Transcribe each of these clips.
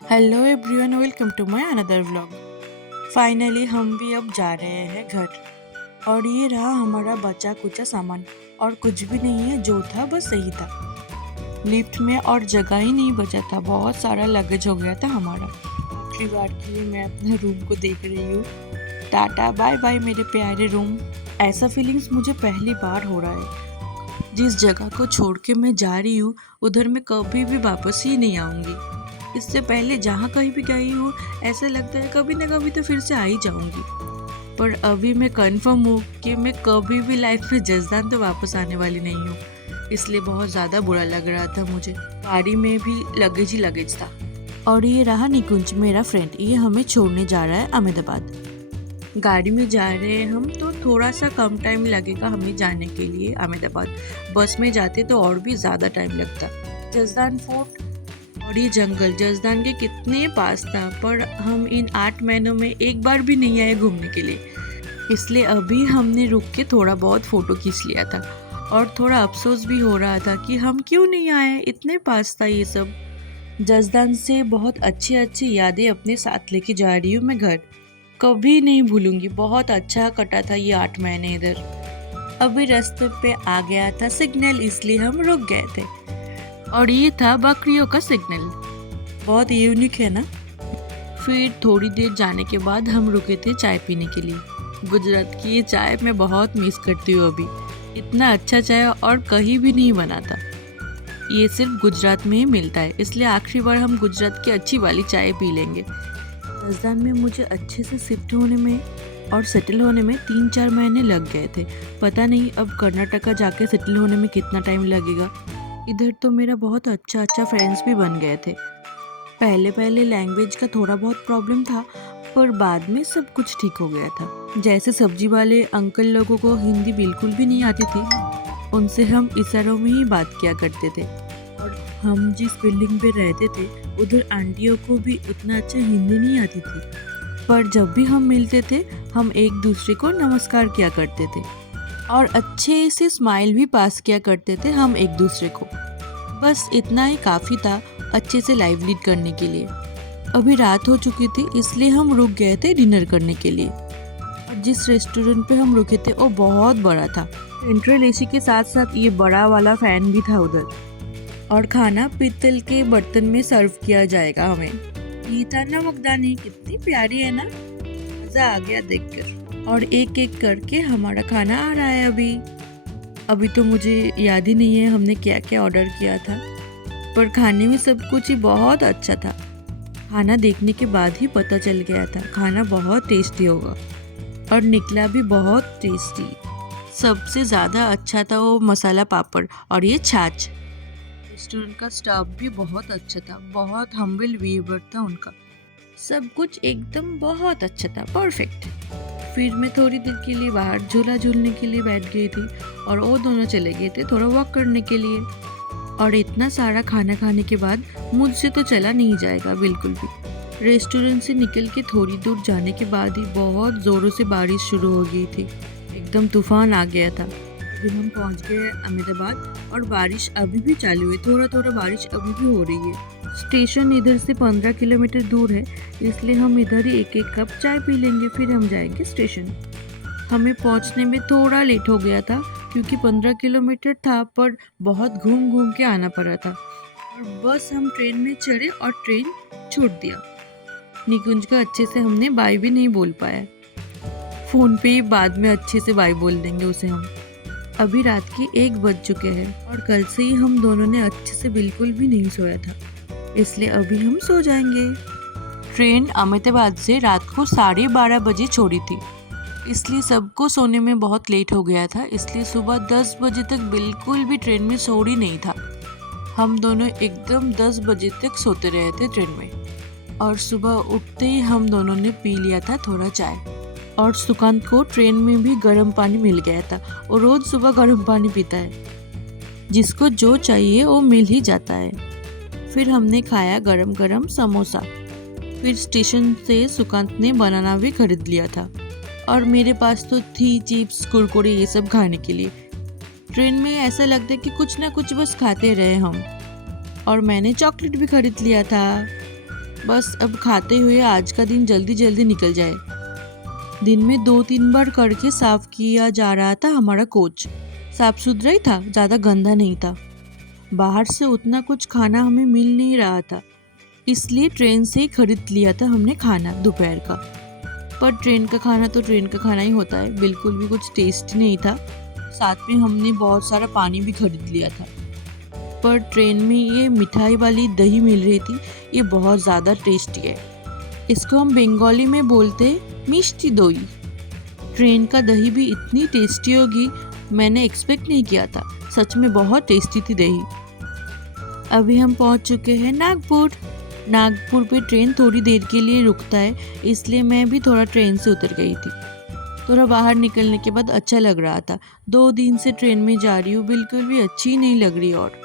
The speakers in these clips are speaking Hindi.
Hello everyone, welcome to my another vlog. Finally हम भी अब जा रहे हैं घर। और ये रहा हमारा बचा कुचा सामान। और कुछ भी नहीं है, जो था बस सही था। लिफ्ट में और जगह ही नहीं बचा था, बहुत सारा लगेज हो गया था हमारा। आखिरी बार के लिए मैं अपने रूम को देख रही हूँ। टाटा बाय बाय मेरे प्यारे रूम। ऐसा फीलिंग्स मुझे पहली बार हो रहा है। जिस जगह को छोड़ के मैं जा रही हूँ, उधर मैं कभी भी वापस ही नहीं आऊँगी। इससे पहले जहाँ कहीं भी गई हूँ, ऐसा लगता है कभी ना कभी तो फिर से आ ही जाऊँगी। पर अभी मैं कंफर्म हूँ कि मैं कभी भी लाइफ में जजदान तो वापस आने वाली नहीं हूँ। इसलिए बहुत ज़्यादा बुरा लग रहा था मुझे। गाड़ी में भी लगेज ही लगेज था। और ये रहा निकुंज, मेरा फ्रेंड। ये हमें छोड़ने जा रहा है अहमदाबाद। गाड़ी में जा रहे हैं हम, तो थोड़ा सा कम टाइम लगेगा हमें जाने के लिए अहमदाबाद। बस में जाते तो और भी ज़्यादा टाइम लगता। जसदान फोर्ट और ये जंगल जसदान के कितने पास था, पर हम इन 8 महीनों में एक बार भी नहीं आए घूमने के लिए। इसलिए अभी हमने रुक के थोड़ा बहुत फ़ोटो खींच लिया था। और थोड़ा अफसोस भी हो रहा था कि हम क्यों नहीं आए, इतने पास था ये सब। जसदान से बहुत अच्छी अच्छी यादें अपने साथ लेके जा रही हूँ मैं घर। कभी नहीं भूलूंगी, बहुत अच्छा कटा था ये 8 महीने इधर। अभी रास्ते पे आ गया था सिग्नल, इसलिए हम रुक गए थे। और ये था बकरियों का सिग्नल। बहुत यूनिक है ना। फिर थोड़ी देर जाने के बाद हम रुके थे चाय पीने के लिए। गुजरात की ये चाय मैं बहुत मिस करती हूँ अभी। इतना अच्छा चाय और कहीं भी नहीं बना था। ये सिर्फ गुजरात में ही मिलता है, इसलिए आखिरी बार हम गुजरात की अच्छी वाली चाय पी लेंगे। राजस्थान में मुझे अच्छे से शिफ्ट होने में और सेटल होने में 3-4 महीने लग गए थे। पता नहीं अब कर्नाटका जाके सेटल होने में कितना टाइम लगेगा। इधर तो मेरा बहुत अच्छा फ्रेंड्स भी बन गए थे। पहले पहले लैंग्वेज का थोड़ा बहुत प्रॉब्लम था, पर बाद में सब कुछ ठीक हो गया था। जैसे सब्जी वाले अंकल लोगों को हिंदी बिल्कुल भी नहीं आती थी, उनसे हम इशारों में ही बात किया करते थे। और हम जिस बिल्डिंग पे रहते थे, उधर आंटियों को भी उतना अच्छा हिंदी नहीं आती थी, पर जब भी हम मिलते थे, हम एक दूसरे को नमस्कार किया करते थे। और अच्छे से स्माइल भी पास किया करते थे हम एक दूसरे को। बस इतना ही काफ़ी था अच्छे से लाइव लीड करने के लिए। अभी रात हो चुकी थी, इसलिए हम रुक गए थे डिनर करने के लिए। और जिस रेस्टोरेंट पे हम रुके थे वो बहुत बड़ा था। सेंट्रल एसी के साथ साथ ये बड़ा वाला फैन भी था उधर। और खाना पीतल के बर्तन में सर्व किया जाएगा हमें। ये था नमकदानी, कितनी प्यारी है ना। मज़ा आ गया देखकर। और एक एक करके हमारा खाना आ रहा है अभी तो मुझे याद ही नहीं है हमने क्या क्या ऑर्डर किया था, पर खाने में सब कुछ ही बहुत अच्छा था। खाना देखने के बाद ही पता चल गया था खाना बहुत टेस्टी होगा, और निकला भी बहुत टेस्टी। सबसे ज़्यादा अच्छा था वो मसाला पापड़ और ये छाछ। रेस्टोरेंट का स्टाफ भी बहुत अच्छा था, बहुत हम्बल बिहेवियर था उनका। सब कुछ एकदम बहुत अच्छा था, परफेक्ट। फिर मैं थोड़ी देर के लिए बाहर झूला झूलने के लिए बैठ गई थी, और वो दोनों चले गए थे थोड़ा वॉक करने के लिए। और इतना सारा खाना खाने के बाद मुझसे तो चला नहीं जाएगा बिल्कुल भी। रेस्टोरेंट से निकल के थोड़ी दूर जाने के बाद ही बहुत ज़ोरों से बारिश शुरू हो गई थी। एकदम तूफान आ गया था। अभी हम पहुंच गए अहमदाबाद, और बारिश अभी भी चालू है। थोड़ा थोड़ा बारिश अभी भी हो रही है। स्टेशन इधर से 15 किलोमीटर दूर है, इसलिए हम इधर ही एक एक कप चाय पी लेंगे, फिर हम जाएंगे स्टेशन। हमें पहुंचने में थोड़ा लेट हो गया था, क्योंकि 15 किलोमीटर था, पर बहुत घूम घूम के आना पड़ा था। और बस हम ट्रेन में चढ़े और ट्रेन छूट दिया। निकुंज का अच्छे से हमने बाय भी नहीं बोल पाया। फ़ोन पे ही बाद में अच्छे से बाय बोल देंगे उसे हम। अभी रात के 1 बज चुके हैं, और कल से ही हम दोनों ने अच्छे से बिल्कुल भी नहीं सोया था, इसलिए अभी हम सो जाएंगे। ट्रेन अहमदाबाद से रात को 12:30 बजे छोड़ी थी, इसलिए सबको सोने में बहुत लेट हो गया था। इसलिए सुबह 10 बजे तक बिल्कुल भी ट्रेन में सो ही नहीं था। हम दोनों एकदम 10 बजे तक सोते रहे थे ट्रेन में। और सुबह उठते ही हम दोनों ने पी लिया था थोड़ा चाय। और सुकांत को ट्रेन में भी गर्म पानी मिल गया था। वो रोज़ सुबह गर्म पानी पीता है, जिसको जो चाहिए वो मिल ही जाता है। फिर हमने खाया गरम गरम समोसा। फिर स्टेशन से सुकांत ने बनाना भी खरीद लिया था, और मेरे पास तो थी चिप्स कुरकुरे ये सब खाने के लिए। ट्रेन में ऐसा लगता है कि कुछ ना कुछ बस खाते रहे हम। और मैंने चॉकलेट भी खरीद लिया था। बस अब खाते हुए आज का दिन जल्दी जल्दी निकल जाए। दिन में 2-3 बार करके साफ किया जा रहा था हमारा कोच। साफ सुथरा ही था, ज़्यादा गंदा नहीं था। बाहर से उतना कुछ खाना हमें मिल नहीं रहा था, इसलिए ट्रेन से ही खरीद लिया था हमने खाना दोपहर का। पर ट्रेन का खाना तो ट्रेन का खाना ही होता है, बिल्कुल भी कुछ टेस्ट नहीं था। साथ में हमने बहुत सारा पानी भी खरीद लिया था। पर ट्रेन में ये मिठाई वाली दही मिल रही थी, ये बहुत ज़्यादा टेस्टी है। इसको हम बंगाली में बोलते हैं मिष्टी दही। ट्रेन का दही भी इतनी टेस्टी होगी मैंने एक्सपेक्ट नहीं किया था। सच में बहुत टेस्टी थी दही। अभी हम पहुंच चुके हैं नागपुर। नागपुर पे ट्रेन थोड़ी देर के लिए रुकता है, इसलिए मैं भी थोड़ा ट्रेन से उतर गई थी। थोड़ा बाहर निकलने के बाद अच्छा लग रहा था। 2 दिन से ट्रेन में जा रही हूँ, बिल्कुल भी अच्छी नहीं लग रही और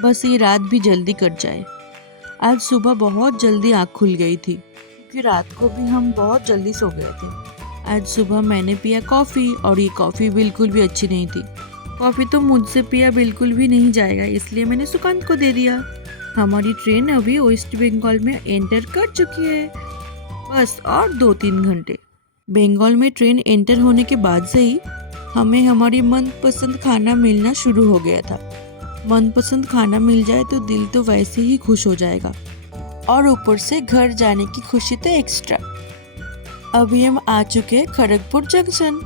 बस ये रात भी जल्दी कट जाए। आज सुबह बहुत जल्दी आँख खुल गई थी क्योंकि रात को भी हम बहुत जल्दी सो गए थे। आज सुबह मैंने पिया कॉफ़ी और ये कॉफ़ी बिल्कुल भी अच्छी नहीं थी। कॉफ़ी तो मुझसे पिया बिल्कुल भी नहीं जाएगा, इसलिए मैंने सुकांत को दे दिया। हमारी ट्रेन अभी वेस्ट बंगाल में एंटर कर चुकी है, बस और 2-3 घंटे। बंगाल में ट्रेन एंटर होने के बाद से ही हमें हमारी मनपसंद खाना मिलना शुरू हो गया था। मनपसंद खाना मिल जाए तो दिल तो वैसे ही खुश हो जाएगा और ऊपर से घर जाने की खुशी तो एक्स्ट्रा। अभी हम आ चुके हैं खड़गपुर जंक्शन।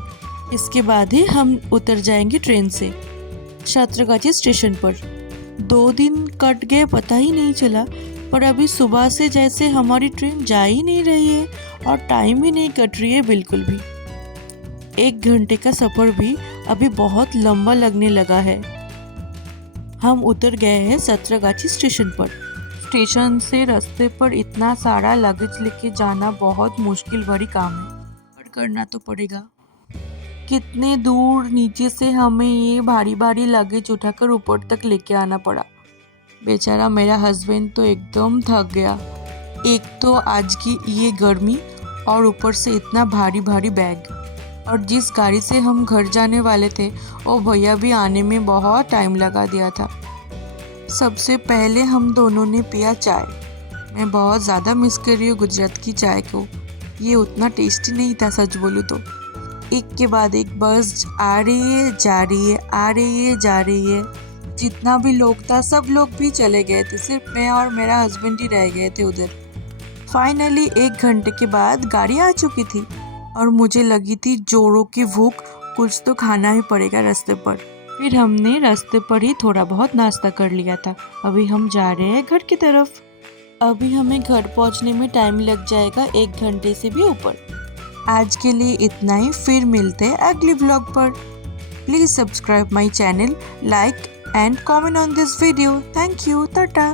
इसके बाद ही हम उतर जाएंगे ट्रेन से सातरगाछी स्टेशन पर। 2 दिन कट गए पता ही नहीं चला, पर अभी सुबह से जैसे हमारी ट्रेन जा ही नहीं रही है और टाइम ही नहीं कट रही है बिल्कुल भी। 1 घंटे का सफ़र भी अभी बहुत लंबा लगने लगा है। हम उतर गए हैं सातरगाछी स्टेशन पर। स्टेशन से रास्ते पर इतना सारा लगेज लेके जाना बहुत मुश्किल भरी काम है, करना तो पड़ेगा। कितने दूर नीचे से हमें ये भारी भारी लगेज उठाकर ऊपर तक लेके आना पड़ा। बेचारा मेरा हस्बैंड तो एकदम थक गया। एक तो आज की ये गर्मी और ऊपर से इतना भारी भारी बैग। और जिस गाड़ी से हम घर जाने वाले थे वो भैया भी आने में बहुत टाइम लगा दिया था। सबसे पहले हम दोनों ने पिया चाय। मैं बहुत ज़्यादा मिस कर रही हूँ गुजरात की चाय को। ये उतना टेस्टी नहीं था सच बोलूँ तो। एक के बाद एक बस आ रही है जा रही है, आ रही है जा रही है। जितना भी लोग था सब लोग भी चले गए थे, सिर्फ मैं और मेरा हस्बैंड ही रह गए थे उधर। फाइनली 1 घंटे के बाद गाड़ी आ चुकी थी और मुझे लगी थी जोरों की भूख, कुछ तो खाना ही पड़ेगा रास्ते पर। फिर हमने रास्ते पर ही थोड़ा बहुत नाश्ता कर लिया था। अभी हम जा रहे हैं घर की तरफ। अभी हमें घर पहुंचने में टाइम लग जाएगा 1 घंटे से भी ऊपर। आज के लिए इतना ही, फिर मिलते हैं अगले व्लॉग पर। Please subscribe my channel, like and comment on this video. Thank you. Tata.